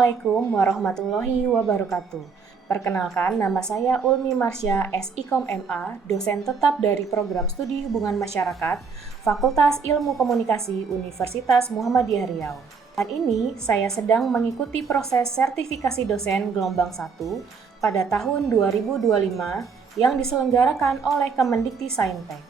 Assalamualaikum warahmatullahi wabarakatuh. Perkenalkan, nama saya Ulmi Marsya, SIKOM MA, dosen tetap dari Program Studi Hubungan Masyarakat, Fakultas Ilmu Komunikasi Universitas Muhammadiyah Riau. Saat ini, saya sedang mengikuti proses sertifikasi dosen gelombang 1 pada tahun 2025 yang diselenggarakan oleh Kemendikti-Saintek.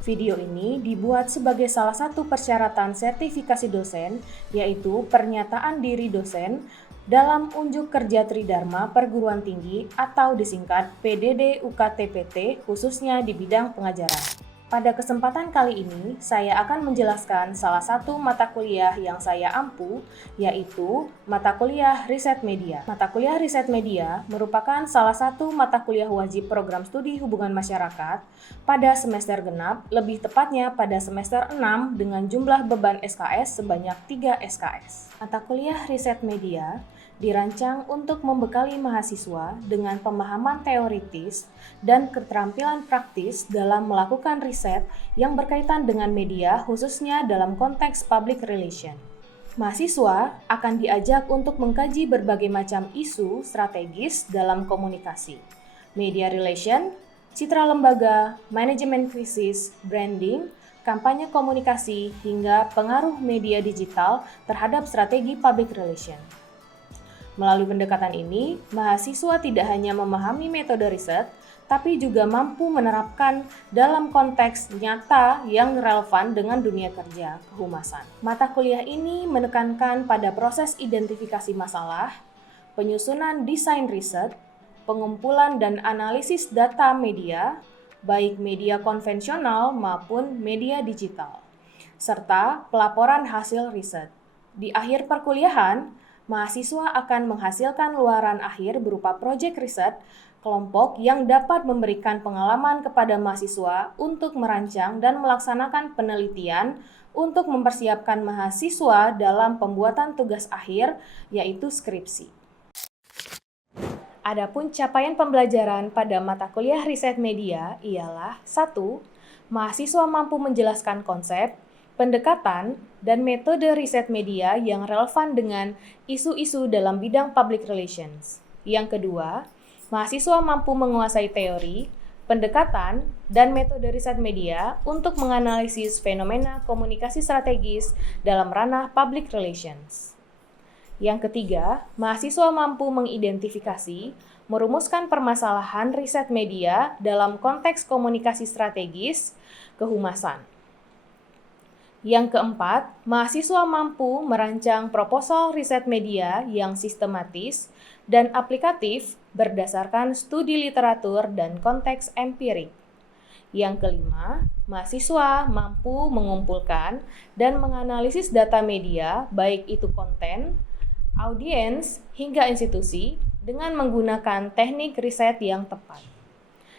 Video ini dibuat sebagai salah satu persyaratan sertifikasi dosen, yaitu pernyataan diri dosen dalam unjuk kerja Tridharma Perguruan Tinggi atau disingkat PDD UKT-PT khususnya di bidang pengajaran. Pada kesempatan kali ini, saya akan menjelaskan salah satu mata kuliah yang saya ampu, yaitu mata kuliah Riset Media. Mata kuliah Riset Media merupakan salah satu mata kuliah wajib program studi hubungan masyarakat pada semester genap, lebih tepatnya pada semester 6 dengan jumlah beban SKS sebanyak 3 SKS. Mata kuliah Riset Media dirancang untuk membekali mahasiswa dengan pemahaman teoritis dan keterampilan praktis dalam melakukan riset yang berkaitan dengan media, khususnya dalam konteks public relation. Mahasiswa akan diajak untuk mengkaji berbagai macam isu strategis dalam komunikasi, media relation, citra lembaga, manajemen krisis, branding, kampanye komunikasi, hingga pengaruh media digital terhadap strategi public relation. Melalui pendekatan ini, mahasiswa tidak hanya memahami metode riset, tapi juga mampu menerapkan dalam konteks nyata yang relevan dengan dunia kerja kehumasan. Mata kuliah ini menekankan pada proses identifikasi masalah, penyusunan desain riset, pengumpulan dan analisis data media, baik media konvensional maupun media digital, serta pelaporan hasil riset. Di akhir perkuliahan, mahasiswa akan menghasilkan luaran akhir berupa proyek riset kelompok yang dapat memberikan pengalaman kepada mahasiswa untuk merancang dan melaksanakan penelitian untuk mempersiapkan mahasiswa dalam pembuatan tugas akhir, yaitu skripsi. Adapun capaian pembelajaran pada mata kuliah Riset Media ialah 1. Mahasiswa mampu menjelaskan konsep, pendekatan, dan metode riset media yang relevan dengan isu-isu dalam bidang public relations. Yang kedua, mahasiswa mampu menguasai teori, pendekatan, dan metode riset media untuk menganalisis fenomena komunikasi strategis dalam ranah public relations. Yang ketiga, mahasiswa mampu mengidentifikasi, merumuskan permasalahan riset media dalam konteks komunikasi strategis kehumasan. Yang keempat, mahasiswa mampu merancang proposal riset media yang sistematis dan aplikatif berdasarkan studi literatur dan konteks empirik. Yang kelima, mahasiswa mampu mengumpulkan dan menganalisis data media, baik itu konten, audiens, hingga institusi, dengan menggunakan teknik riset yang tepat.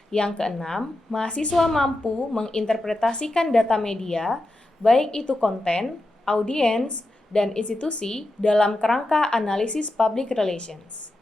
Yang keenam, mahasiswa mampu menginterpretasikan data media, baik itu konten, audiens, dan institusi dalam kerangka analisis public relations.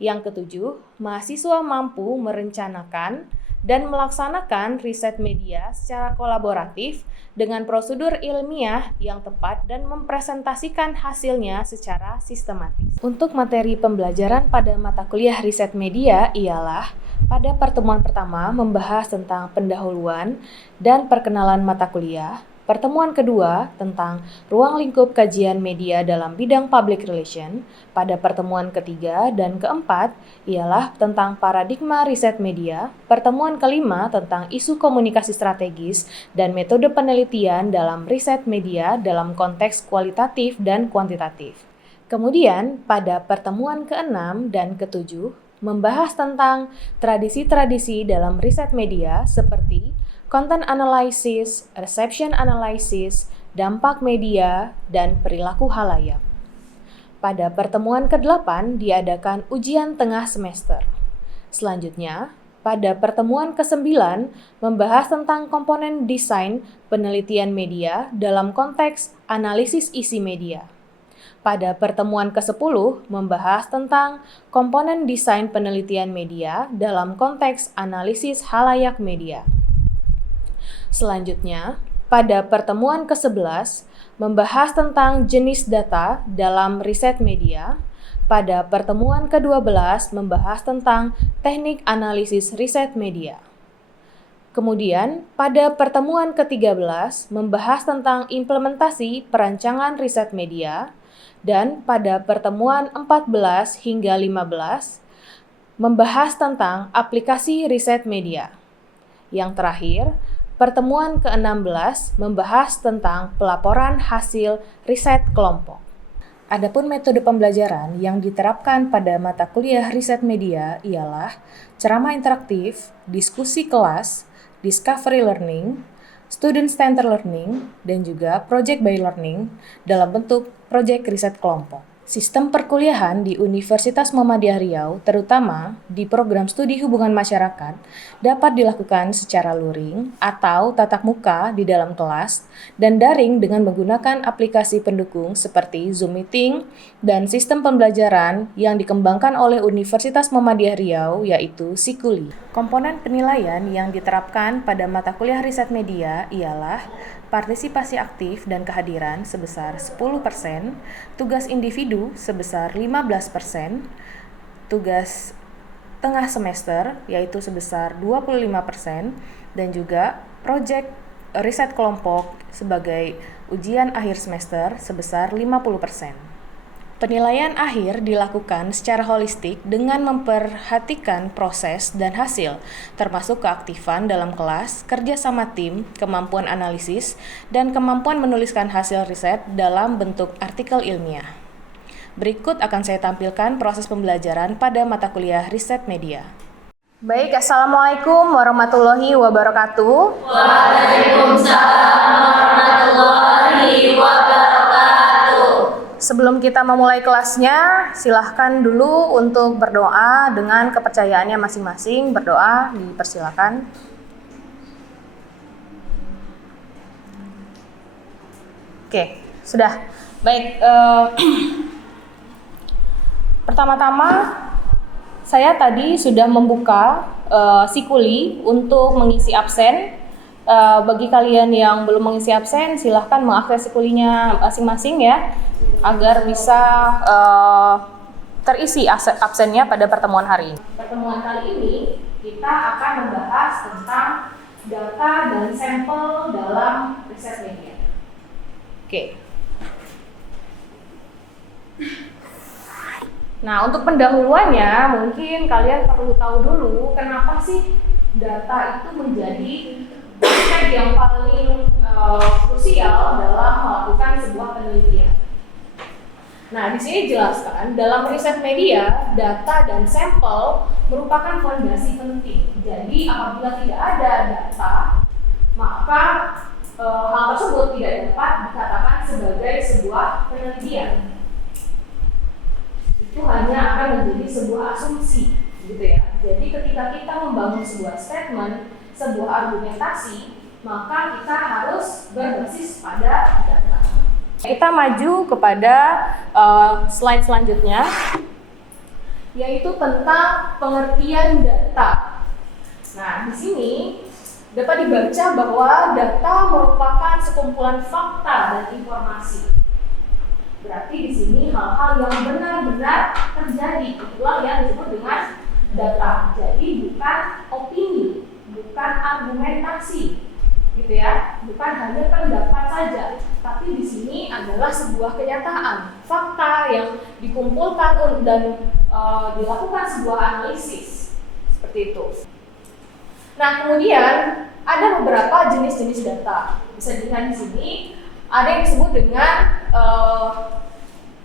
Yang ketujuh, mahasiswa mampu merencanakan dan melaksanakan riset media secara kolaboratif dengan prosedur ilmiah yang tepat dan mempresentasikan hasilnya secara sistematis. Untuk materi pembelajaran pada mata kuliah riset media ialah pada pertemuan pertama membahas tentang pendahuluan dan perkenalan mata kuliah. Pertemuan kedua tentang ruang lingkup kajian media dalam bidang public relation. Pada pertemuan ketiga dan keempat ialah tentang paradigma riset media. Pertemuan kelima tentang isu komunikasi strategis dan metode penelitian dalam riset media dalam konteks kualitatif dan kuantitatif. Kemudian pada pertemuan keenam dan ketujuh membahas tentang tradisi-tradisi dalam riset media seperti content analysis, reception analysis, dampak media, dan perilaku halayak. Pada pertemuan ke-8 diadakan ujian tengah semester. Selanjutnya, pada pertemuan ke-9 membahas tentang komponen desain penelitian media dalam konteks analisis isi media. Pada pertemuan ke-10 membahas tentang komponen desain penelitian media dalam konteks analisis halayak media. Selanjutnya, pada pertemuan ke-11 membahas tentang jenis data dalam riset media. pada pertemuan ke-12 membahas tentang teknik analisis riset media. Kemudian, pada pertemuan ke-13 membahas tentang implementasi perancangan riset media, dan pada pertemuan 14 hingga 15 membahas tentang aplikasi riset media. Yang terakhir, pertemuan ke-16 membahas tentang pelaporan hasil riset kelompok. Adapun metode pembelajaran yang diterapkan pada mata kuliah riset media ialah ceramah interaktif, diskusi kelas, discovery learning, student-centered learning, dan juga project by learning dalam bentuk project riset kelompok. Sistem perkuliahan di Universitas Muhammadiyah Riau, terutama di program studi hubungan masyarakat, dapat dilakukan secara luring atau tatap muka di dalam kelas dan daring dengan menggunakan aplikasi pendukung seperti Zoom Meeting dan sistem pembelajaran yang dikembangkan oleh Universitas Muhammadiyah Riau, yaitu Sikuli. Komponen penilaian yang diterapkan pada mata kuliah riset media ialah partisipasi aktif dan kehadiran sebesar 10%, tugas individu sebesar 15%, tugas tengah semester yaitu sebesar 25%, dan juga proyek riset kelompok sebagai ujian akhir semester sebesar 50%. Penilaian akhir dilakukan secara holistik dengan memperhatikan proses dan hasil, termasuk keaktifan dalam kelas, kerja sama tim, kemampuan analisis, dan kemampuan menuliskan hasil riset dalam bentuk artikel ilmiah. Berikut akan saya tampilkan proses pembelajaran pada mata kuliah riset media. Baik, Assalamualaikum warahmatullahi wabarakatuh. Waalaikumsalam warahmatullahi wabarakatuh. Sebelum kita memulai kelasnya, silahkan dulu untuk berdoa dengan kepercayaannya masing-masing. Berdoa, dipersilakan. Oke, sudah. Baik, pertama-tama saya tadi sudah membuka Sikuli untuk mengisi absen. Bagi kalian yang belum mengisi absen, silahkan mengakses Sikulinya masing-masing ya, agar bisa terisi absennya pada pertemuan hari ini. Pertemuan kali ini kita akan membahas tentang data dan sampel dalam riset media. Oke. Nah, untuk pendahuluannya mungkin kalian perlu tahu dulu kenapa sih data itu menjadi aspek yang paling krusial dalam melakukan sebuah penelitian. Nah, di sini dijelaskan dalam riset media, data dan sampel merupakan fondasi penting. Jadi, apabila tidak ada data, maka hal tersebut tidak dapat dikatakan sebagai sebuah penelitian. Itu hanya akan menjadi sebuah asumsi, gitu ya. Jadi, ketika kita membangun sebuah statement, sebuah argumentasi, maka kita harus berbasis pada data. Kita maju kepada slide selanjutnya, yaitu tentang pengertian data. Nah, di sini dapat dibaca bahwa data merupakan sekumpulan fakta dan informasi. Berarti di sini hal-hal yang benar-benar terjadi, itulah yang disebut dengan data. Jadi bukan opini, bukan argumentasi, gitu ya, bukan hanya pendapat saja, tapi di sini adalah sebuah kenyataan, fakta yang dikumpulkan dan dilakukan sebuah analisis, seperti itu. Nah, kemudian ada beberapa jenis-jenis data. Bisa dilihat di sini, ada yang disebut dengan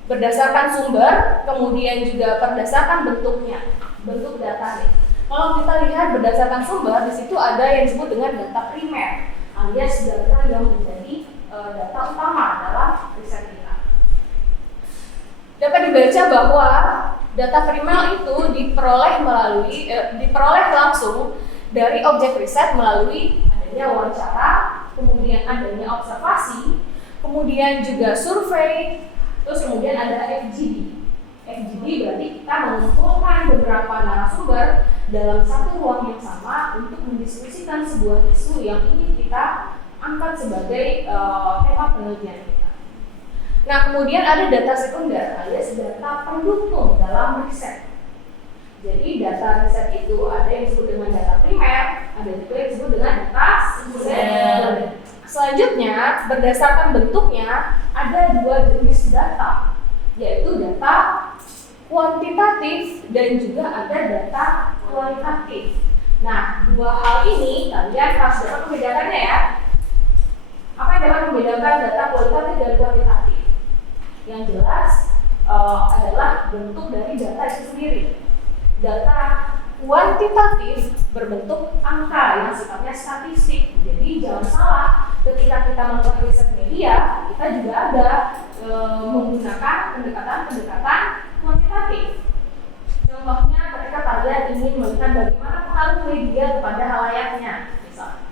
berdasarkan sumber, kemudian juga berdasarkan bentuknya, bentuk datanya. Kalau kita lihat berdasarkan sumber, di situ ada yang disebut dengan data primer, alias data yang menjadi data utama dalam riset kita. Dapat dibaca bahwa data primer itu diperoleh langsung dari objek riset melalui adanya wawancara, kemudian adanya observasi, kemudian juga survei, terus kemudian ada FGD. FGD berarti kita mengumpulkan beberapa narasumber dalam satu ruang yang sama untuk mendiskusikan sebuah isu yang ingin kita angkat sebagai tema penelitian kita. Nah, kemudian ada data sekunder alias data pendukung dalam riset. Jadi data riset itu ada yang disebut dengan data primer, ada juga yang disebut dengan data sekunder. Selanjutnya, berdasarkan bentuknya ada dua jenis data, yaitu data kuantitatif dan juga ada data kualitatif. Nah, dua hal ini kalian harus dapat membedakannya ya. Apa yang dapat membedakan data kualitatif dan kuantitatif? Yang jelas adalah bentuk dari data itu sendiri. Data kuantitatif berbentuk angka yang sifatnya statistik. Jadi jangan salah, ketika kita melakukan riset media, kita juga ada menggunakan pendekatan-pendekatan kuantitatif. Contohnya ketika kalian ingin melihat bagaimana pengaruh media kepada halayaknya, misalnya.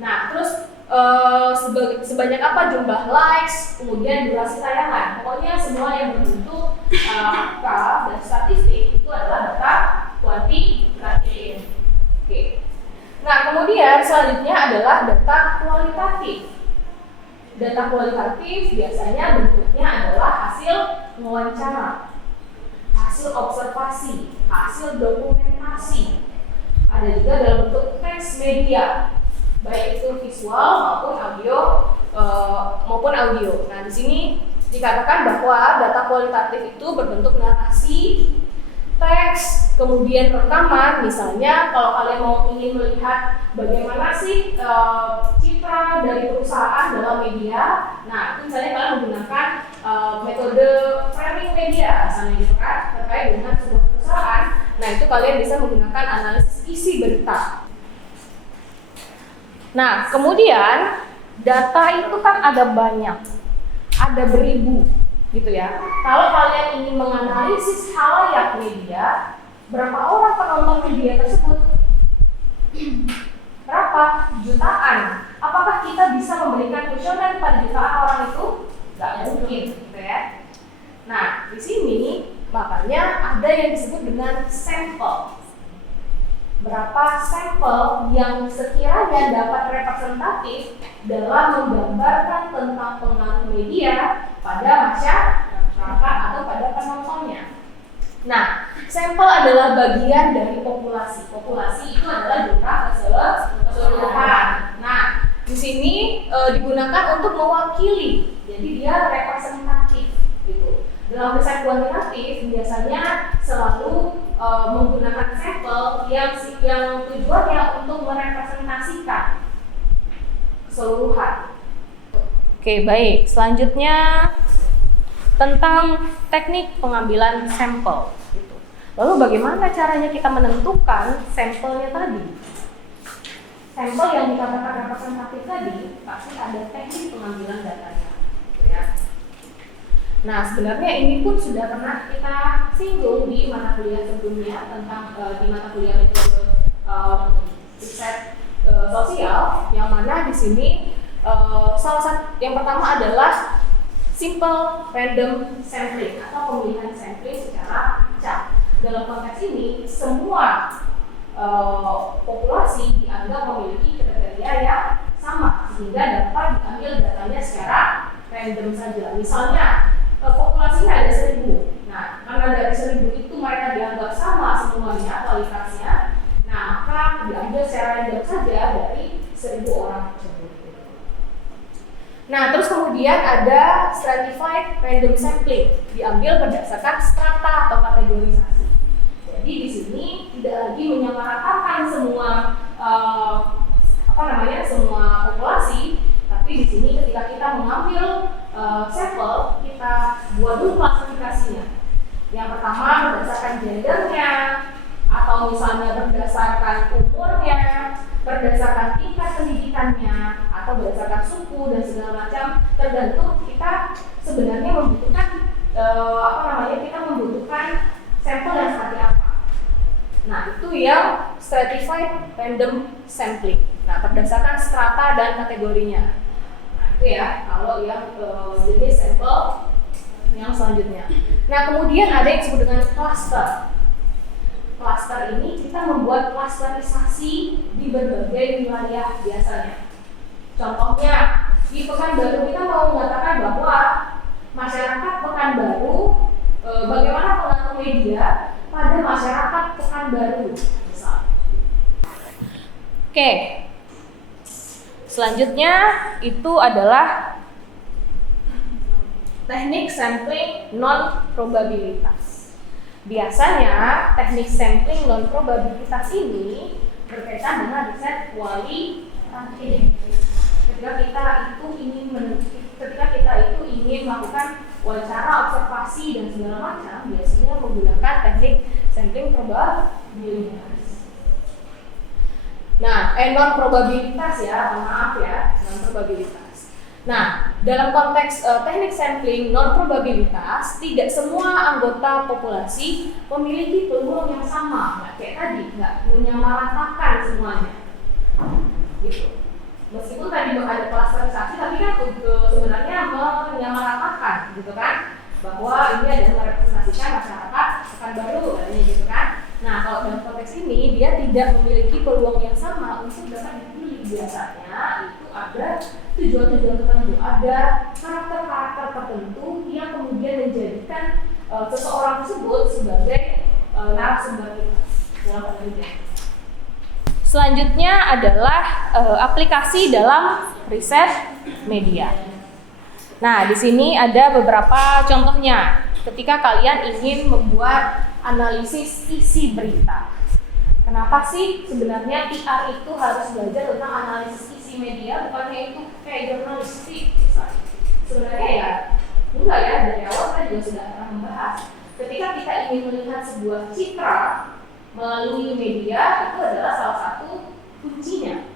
Nah, terus sebanyak apa jumlah likes, kemudian durasi tayangan. Pokoknya semua yang berbentuk angka dan statistik itu adalah data kuantitatif. Oke. Nah, kemudian selanjutnya adalah data kualitatif. Data kualitatif biasanya bentuknya adalah hasil wawancara, hasil observasi, hasil dokumentasi. Ada juga dalam bentuk teks media, baik itu visual maupun audio. Nah, di sini dikatakan bahwa data kualitatif itu berbentuk narasi, teks, kemudian rekaman. Misalnya kalau kalian ingin melihat bagaimana sih citra dari perusahaan dalam media, nah itu misalnya kalian menggunakan metode framing media, misalnya gitu kan, terkait dengan sebuah perusahaan. Nah, itu kalian bisa menggunakan analisis isi berita. Nah, kemudian data itu kan ada banyak, ada beribu gitu ya. Kalau kalian ingin menganalisis halayak media, berapa orang penonton media tersebut? Berapa? Jutaan. Apakah kita bisa memberikan kuesioner pada jutaan orang itu? Nggak mungkin, gitu ya. Nah, di sini makanya ada yang disebut dengan sampel. Berapa sampel yang sekiranya dapat representatif dalam menggambarkan tentang pengaruh media pada masyarakat atau pada penontonnya. Nah, sampel adalah bagian dari populasi. Populasi itu adalah jumlah keseluruhan. Nah, di sini digunakan untuk mewakili, jadi dia representatif gitu. Dalam riset kuantitatif biasanya selalu menggunakan sampel yang tujuannya untuk merepresentasikan keseluruhan. Oke, baik. Selanjutnya tentang teknik pengambilan sampel. Gitu. Lalu bagaimana caranya kita menentukan sampelnya tadi? Sampel yang dikatakan representatif tadi pasti ada teknik pengambilan datanya. Gitu ya. Nah, sebenarnya ini pun sudah pernah kita singgung di mata kuliah sebelumnya tentang di mata kuliah metode riset sosial, yang mana di sini salah satu yang pertama adalah simple random sampling atau pemilihan sampling secara acak. Dalam konteks ini, semua populasi dianggap memiliki kriteria yang sama sehingga dapat diambil datanya secara random saja. Misalnya populasinya ada 1000. Nah, karena dari 1000 itu mereka dianggap sama semuanya kualitasnya. Nah, maka diambil secara random saja dari 1000 orang tersebut. Nah, terus kemudian ada stratified random sampling, diambil berdasarkan strata atau kategorisasi. Jadi di sini tidak lagi menyamaratakan semua semua populasi, tapi di sini ketika kita mengambil sampel, kita buat dulu klasifikasinya. Yang pertama berdasarkan gendernya, atau misalnya berdasarkan umurnya, berdasarkan tingkat pendidikannya, atau berdasarkan suku dan segala macam, tergantung kita sebenarnya membutuhkan kita membutuhkan sampel yang seperti apa. Nah, itu yang stratified random sampling. Nah, berdasarkan strata dan kategorinya. Nah, itu ya kalau yang jenis sampel yang selanjutnya. Nah, kemudian ada yang disebut dengan cluster. Cluster ini kita membuat klasterisasi di berbagai wilayah biasanya. Contohnya di Pekanbaru kita mau mengatakan bahwa masyarakat Pekanbaru, bagaimana pengaruh media pada masyarakat Pekanbaru. Oke, selanjutnya itu adalah teknik sampling non-probabilitas. Biasanya teknik sampling non-probabilitas ini berkaitan dengan riset kualitatif. Ketika kita itu ingin melakukan wawancara, observasi dan segala macam, biasanya menggunakan teknik sampling probabilitas. Nah, non-probabilitas ya, maaf ya, non-probabilitas. Nah, dalam konteks teknik sampling non-probabilitas, tidak semua anggota populasi memiliki peluang yang sama. Nggak kayak tadi, nggak menyamaratakan semuanya. Gitu. Meskipun tadi ada klasterisasi, tapi kan sebenarnya menyamaratakan, gitu kan? Bahwa ini adalah merepresentasikan masyarakat Pekanbaru, katanya gitu kan? Nah, kalau dalam konteks ini dia tidak memiliki peluang yang sama untuk dapat dipilih. Biasanya itu ada tujuan-tujuan tertentu, ada karakter-karakter tertentu yang kemudian menjadikan seseorang tersebut sebagai narasumber kita dalam penelitian. Selanjutnya adalah aplikasi dalam riset media. Nah, di sini ada beberapa contohnya. Ketika kalian ingin membuat analisis isi berita, kenapa sih sebenarnya PR itu harus belajar tentang analisis isi media, bukannya itu kayak jurnalistik? Sebenarnya ya enggak ya, dari awal kita juga sudah pernah membahas. Ketika kita ingin melihat sebuah citra melalui media, itu adalah salah satu kuncinya.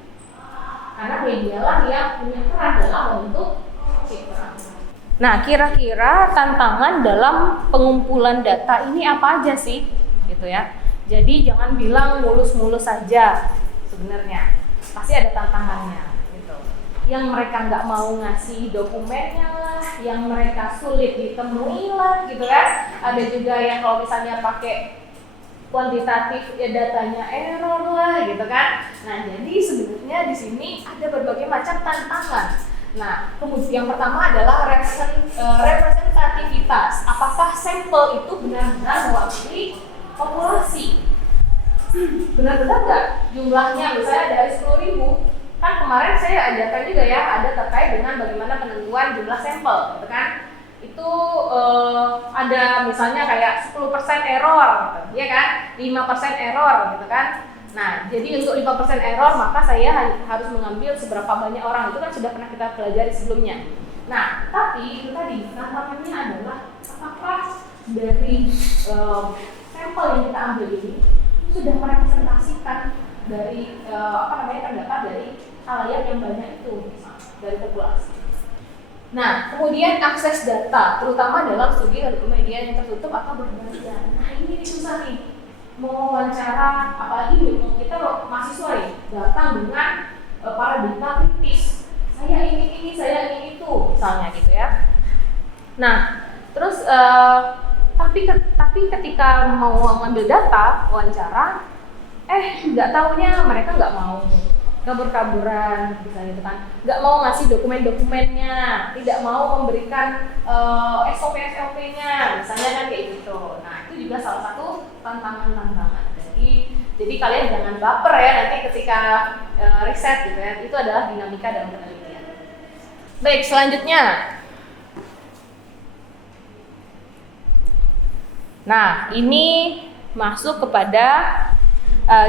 Karena medialah yang punya peran dalam membentuk citra. Nah, kira-kira tantangan dalam pengumpulan data ini apa aja sih? Gitu ya. Jadi jangan bilang mulus-mulus saja sebenarnya. Pasti ada tantangannya gitu. Yang mereka nggak mau ngasih dokumennya lah, yang mereka sulit ditemui lah gitu kan. Ada juga yang kalau misalnya pakai kuantitatif ya datanya error lah gitu kan. Nah, jadi sebenarnya di sini ada berbagai macam tantangan. Nah, kemudian yang pertama adalah representativitas. Apakah sampel itu benar-benar mewakili populasi? Benar-benar nggak jumlahnya? Misalnya dari 10.000, kan kemarin saya ajarkan juga ya, ada terkait dengan bagaimana penentuan jumlah sampel, gitu kan? Itu ada misalnya kayak 10% error, gitu, ya kan? 5% error, gitu kan? Nah, jadi untuk 5% error maka saya harus mengambil seberapa banyak orang, itu kan sudah pernah kita pelajari sebelumnya. Nah, tapi itu tadi tantangannya adalah apakah dari sampel yang kita ambil ini sudah merepresentasikan dari pendapat dari halayak yang banyak itu, dari populasi. Nah, kemudian akses data, terutama dalam studi media yang tertutup atau berbayar. Nah, ini susah nih. Mau wawancara, apalagi kita mahasiswa ya, datang dengan paradigma kritis. Saya ingin ini, saya ingin itu, misalnya gitu ya. Nah, terus tapi ketika mau ngambil data, wawancara, nggak taunya mereka nggak mau, kabur-kaburan, misalnya gitu kan, nggak mau ngasih dokumen-dokumennya, tidak mau memberikan SOP-nya, misalnya kan kayak gitu. Nah, itu juga salah satu tantangan. Jadi kalian jangan baper ya nanti ketika riset gitu ya, itu adalah dinamika dalam penelitian. Baik, selanjutnya. Nah, ini masuk kepada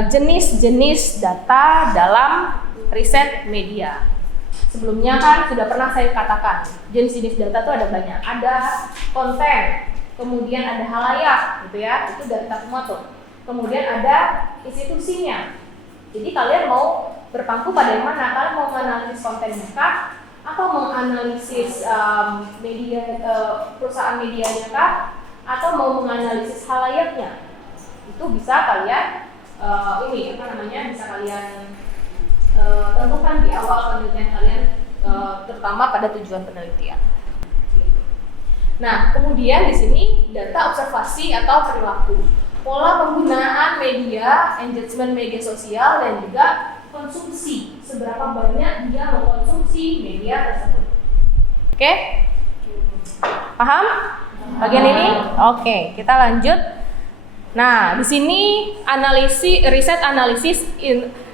jenis-jenis data dalam riset media. Sebelumnya kan sudah pernah saya katakan, jenis-jenis data itu ada banyak. Ada konten, kemudian ada halayak, gitu ya, itu data semua tuh. Kemudian ada institusinya. Jadi kalian mau berpangku pada yang mana? Kalian mau menganalisis kontennya kah? Atau menganalisis perusahaan medianya kah? Atau mau menganalisis halayaknya? Itu bisa kalian bisa kalian tentukan di awal penelitian kalian, terutama pada tujuan penelitian. Nah, kemudian di sini data observasi atau perilaku, pola penggunaan media, engagement media sosial, dan juga konsumsi, seberapa banyak dia mengkonsumsi media tersebut. Oke? Paham? Bagian ini? Oke, kita lanjut. Nah, di sini riset analisis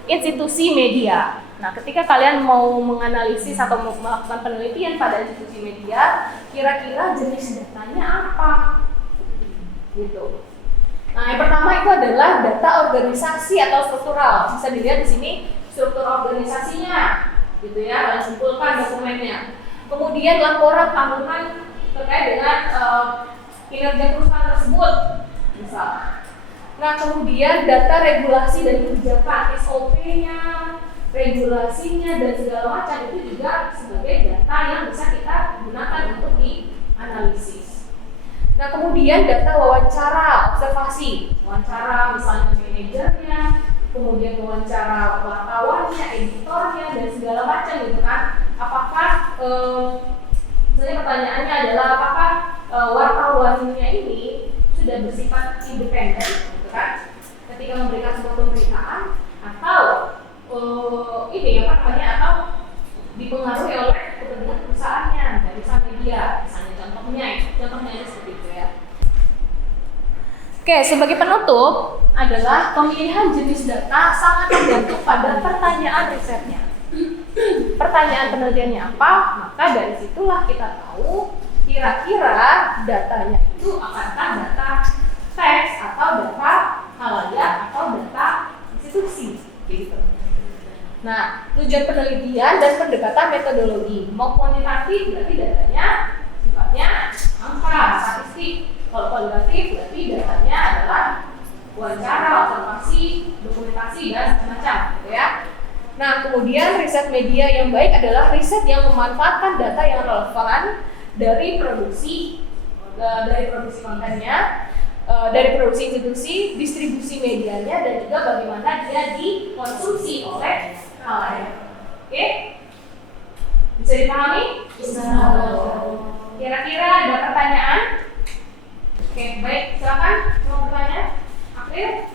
institusi media. Nah, ketika kalian mau menganalisis atau mau melakukan penelitian pada institusi media, kira-kira jenis datanya apa? Gitu. Nah, yang pertama itu adalah data organisasi atau struktural. Bisa dilihat di sini struktur organisasinya, gitu ya. Kalian simpulkan dokumennya. Kemudian laporan tahunan terkait dengan kinerja perusahaan tersebut, misal. Nah, kemudian data regulasi dan kebijakan, SOP-nya, regulasinya dan segala macam itu juga sebagai data yang bisa kita gunakan untuk dianalisis. Nah, kemudian data wawancara, observasi, wawancara misalnya manajernya, kemudian wawancara wartawannya, editornya dan segala macam gitu kan. Apakah misalnya pertanyaannya adalah apakah wartawannya ini sudah bersifat independen gitu kan ketika memberikan sebuah pemberitaan, atau atau dipengaruhi oleh kepentingan perusahaannya dari perusahaan media, misalnya contohnya seperti itu ya. Oke, sebagai penutup adalah pemilihan jenis data sangat tergantung pada pertanyaan risetnya. Pertanyaan penelitiannya apa, maka dari situlah kita tahu kira-kira datanya itu apakah data teks atau data halayak atau data institusi gitu. Nah, tujuan penelitian dan pendekatan metodologi. Mau kuantitatif berarti datanya sifatnya angka, statistik. Kalau kualitatif berarti datanya adalah wawancara, observasi, dokumentasi dan semacam gitu ya. Nah, kemudian riset media yang baik adalah riset yang memanfaatkan data yang relevan dari produksi kontennya, dari produksi institusi, distribusi medianya, dan juga bagaimana dia dikonsumsi oleh halayak. Oke? Bisa dipahami? Bisa. Kira-kira ada pertanyaan? Oke, baik. Silakan mau bertanya. April?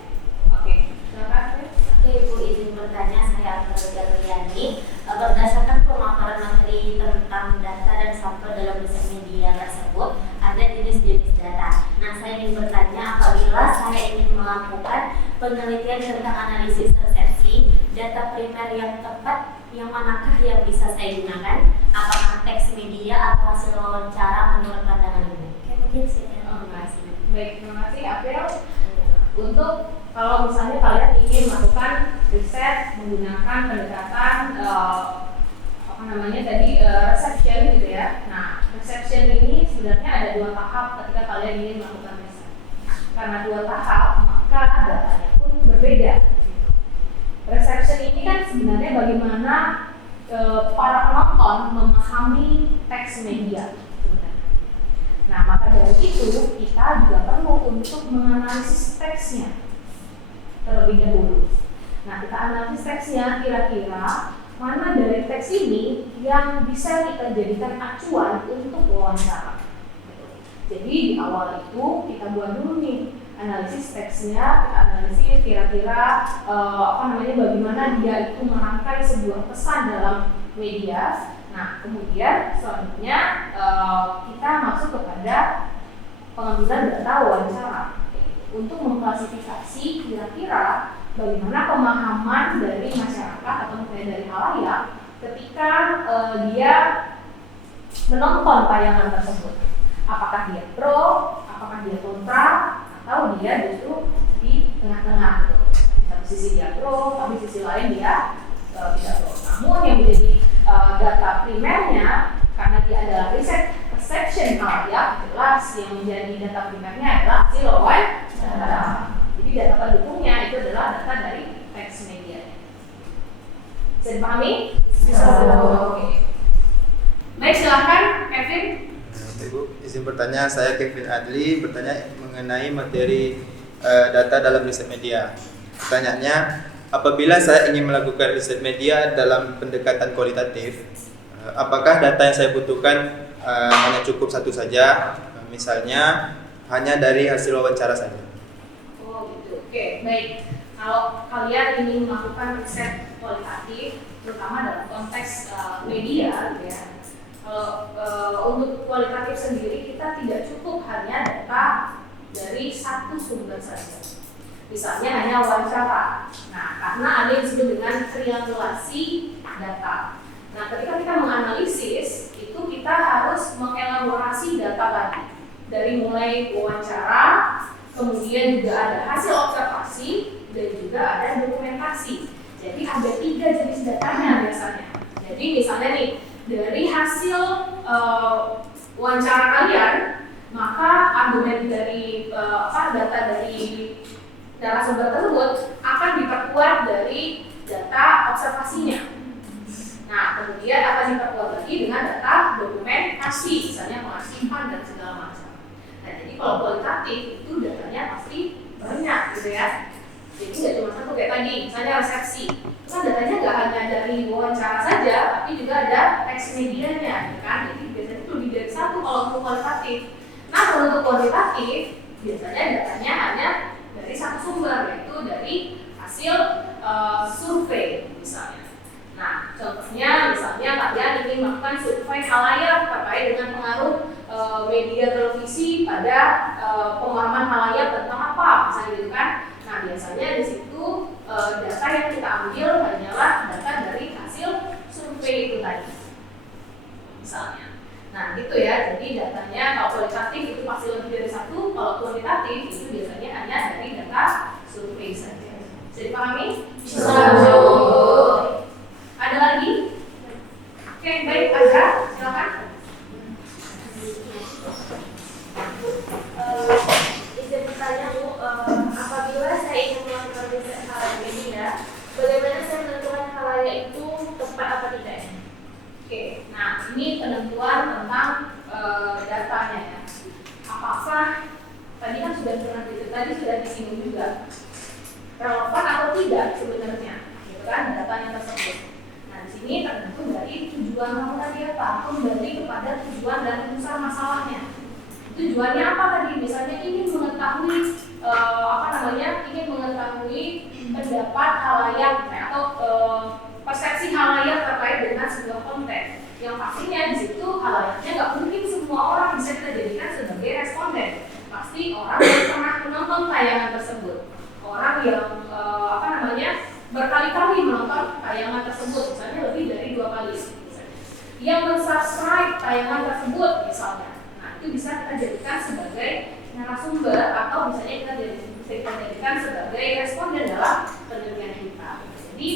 Oke, silakan April. Oke, Ibu izin bertanya, saya April Gabriani. Berdasarkan pemaparan materi tentang data dan sampel dalam riset media tersebut, ada jenis-jenis data. Nah, saya ingin bertanya, apabila saya ingin melakukan penelitian tentang analisis resepsi, data primer yang tepat, yang manakah yang bisa saya gunakan? Apakah teks media atau hasil wawancara menurut pandangan Ibu? Mungkin sekian, terima kasih. Baik, terima kasih April. Untuk kalau misalnya kalian ingin melakukan riset menggunakan pendekatan reception gitu ya. Nah, reception ini sebenarnya ada dua tahap ketika kalian ingin melakukan riset. Karena dua tahap, maka datanya pun berbeda. Reception ini kan sebenarnya bagaimana para penonton memahami teks media. Nah, maka dari itu kita juga perlu untuk menganalisis teksnya terlebih dahulu. Nah, kita analisis teksnya, kira-kira mana dari teks ini yang bisa kita jadikan acuan untuk wawancara. Jadi di awal itu kita buat dulu nih analisis teksnya, kita analisis kira-kira bagaimana dia itu merangkai sebuah pesan dalam media. Nah, kemudian selanjutnya kita masuk kepada pengambilan data wawancara untuk mengklasifikasi kira-kira bagaimana pemahaman dari masyarakat atau dari halayak ketika dia menonton tayangan tersebut. Apakah dia pro, apakah dia kontra, atau dia justru di tengah-tengah gitu. Di satu sisi dia pro, tapi di sisi lain dia tidak pro. Namun yang menjadi data primernya, karena dia adalah riset perception halayak, jelas yang menjadi data primernya adalah hasil wawancara. Jadi data pendukungnya itu adalah data dari teks media. Bisa dipahami? Bisa. Oke. Baik, silakan Kevin. Ibu, izin bertanya, saya Kevin Adli bertanya mengenai materi data dalam riset media. Pertanyaannya, apabila saya ingin melakukan riset media dalam pendekatan kualitatif, apakah data yang saya butuhkan hanya cukup satu saja, misalnya hanya dari hasil wawancara saja? Oh gitu, oke, baik. Kalau kalian ingin melakukan riset kualitatif, terutama dalam konteks media, gitu ya. Untuk kualitatif sendiri kita tidak cukup hanya data dari satu sumber saja. Misalnya hanya wawancara. Nah, karena ada yang disebut dengan triangulasi data. Nah, ketika kita menganalisis, itu kita harus mengelaborasi data tadi. Dari mulai wawancara, kemudian juga ada hasil observasi, dan juga ada dokumentasi. Jadi ada 3 jenis datanya biasanya. Jadi misalnya nih, dari hasil wawancara kalian, maka argumen dari data dari narasumber tersebut akan diperkuat dari data observasinya. Nah, kemudian akan diperkuat lagi dengan data dokumentasi, misalnya pengasihan dan segala macam. Nah, jadi kalau kualitatif itu datanya pasti banyak, gitu ya. Jadi nggak cuma satu kayak tadi, misalnya resepsi. Kan datanya nggak hanya dari wawancara saja, tapi juga ada teks medianya, kan? Jadi biasanya itu lebih dari satu kalau untuk kualitatif. Nah, kalau untuk kuantitatif, biasanya datanya hanya dari satu sumber, yaitu dari hasil survei, misalnya. Nah, contohnya misalnya kalian ingin melakukan survei khalayak terkait dengan pengaruh media televisi pada pemahaman khalayak tentang apa, misalnya gitu kan. Nah, biasanya di situ data yang kita ambil hanyalah data dari hasil survei itu tadi, misalnya. Nah, gitu ya. Jadi datanya kalau kualitatif itu pasti lebih dari satu, kalau kuantitatif itu biasanya hanya dari data survei saja. Bisa dipahami? Bisa. Ada lagi? Oke, baik, Azra, silakan. Izin bertanya, Bu, apabila saya ingin melakukan riset khalayak media, bagaimana saya menentukan khalayak itu tepat apa tidak? Oke, nah ini penentuan tentang datanya ya. Apakah tadi kan sudah pernah tadi sudah disinggung juga relevan atau tidak sebenarnya, gitu kan, datanya tersebut. Nah, di sini tergantung dari tujuan kamu tadi apa, kembali kepada tujuan dan unsur masalahnya. Tujuannya apa tadi? Misalnya ingin mengetahui ingin mengetahui pendapat khalayak atau persepsi khalayak terkait dengan sebuah konten. Yang pastinya di situ khalayaknya nggak mungkin semua orang bisa kita jadikan sebagai responden. Pasti orang yang pernah menonton tayangan tersebut, orang yang berkali-kali menonton tayangan tersebut, misalnya lebih dari 2 kali, yang mensubscribe tayangan tersebut misalnya. Nah, itu bisa kita jadikan sebagai narasumber atau misalnya kita jadikan sebagai responden dalam penelitian kita. Jadi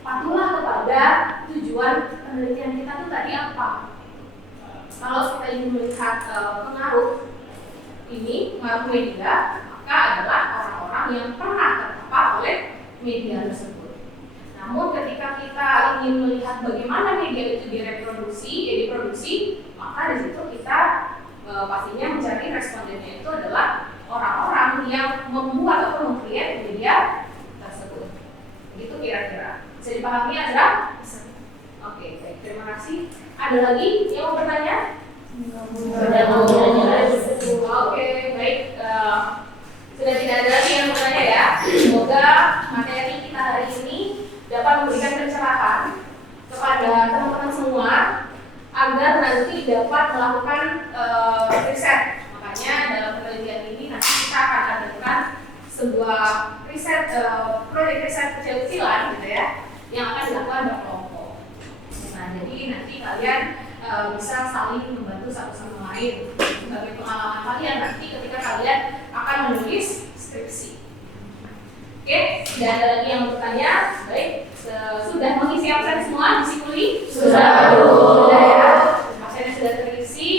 patuhlah kepada tujuan penelitian kita itu tadi apa. Kalau kita ingin melihat pengaruh media, maka adalah orang-orang yang pernah terpapar oleh media tersebut. Namun ketika kita ingin melihat bagaimana media itu diproduksi, maka di situ kita pastinya mencari respondennya itu adalah orang-orang yang membuat atau meng-create media tersebut. Begitu kira-kira. Bisa dipahami, Azra? Bisa. Oke, baik. Terima kasih. Ada lagi yang mau bertanya? Oke, baik. Sudah tidak ada lagi yang bertanya ya. Semoga materi kita hari ini dapat memberikan pencerahan kepada teman-teman semua agar nanti dapat melakukan riset. Makanya dalam penelitian ini nanti kita akan adakan sebuah riset, proyek riset kecil-kecilan gitu ya, yang akan dilakukan berkelompok. Nah, jadi nanti kalian bisa saling membantu satu sama lain sebagai pengalaman kalian nanti ketika kalian akan menulis skripsi. Oke, tidak ada lagi yang bertanya. Baik, sudah mengisi absen semua di Sikuli? Sudah ya. Absennya sudah terisi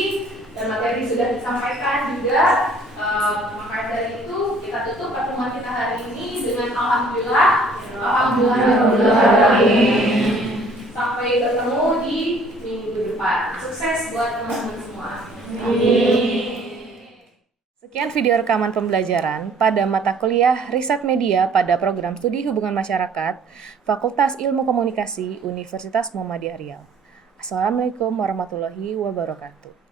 dan materi sudah disampaikan juga. Maka dari itu kita tutup pertemuan kita hari ini dengan alhamdulillah. Sampai bertemu di minggu depan. Sukses buat teman-teman semua. Sekian video rekaman pembelajaran pada mata kuliah Riset Media pada program Studi Hubungan Masyarakat Fakultas Ilmu Komunikasi Universitas Muhammadiyah Riau. Assalamualaikum warahmatullahi wabarakatuh.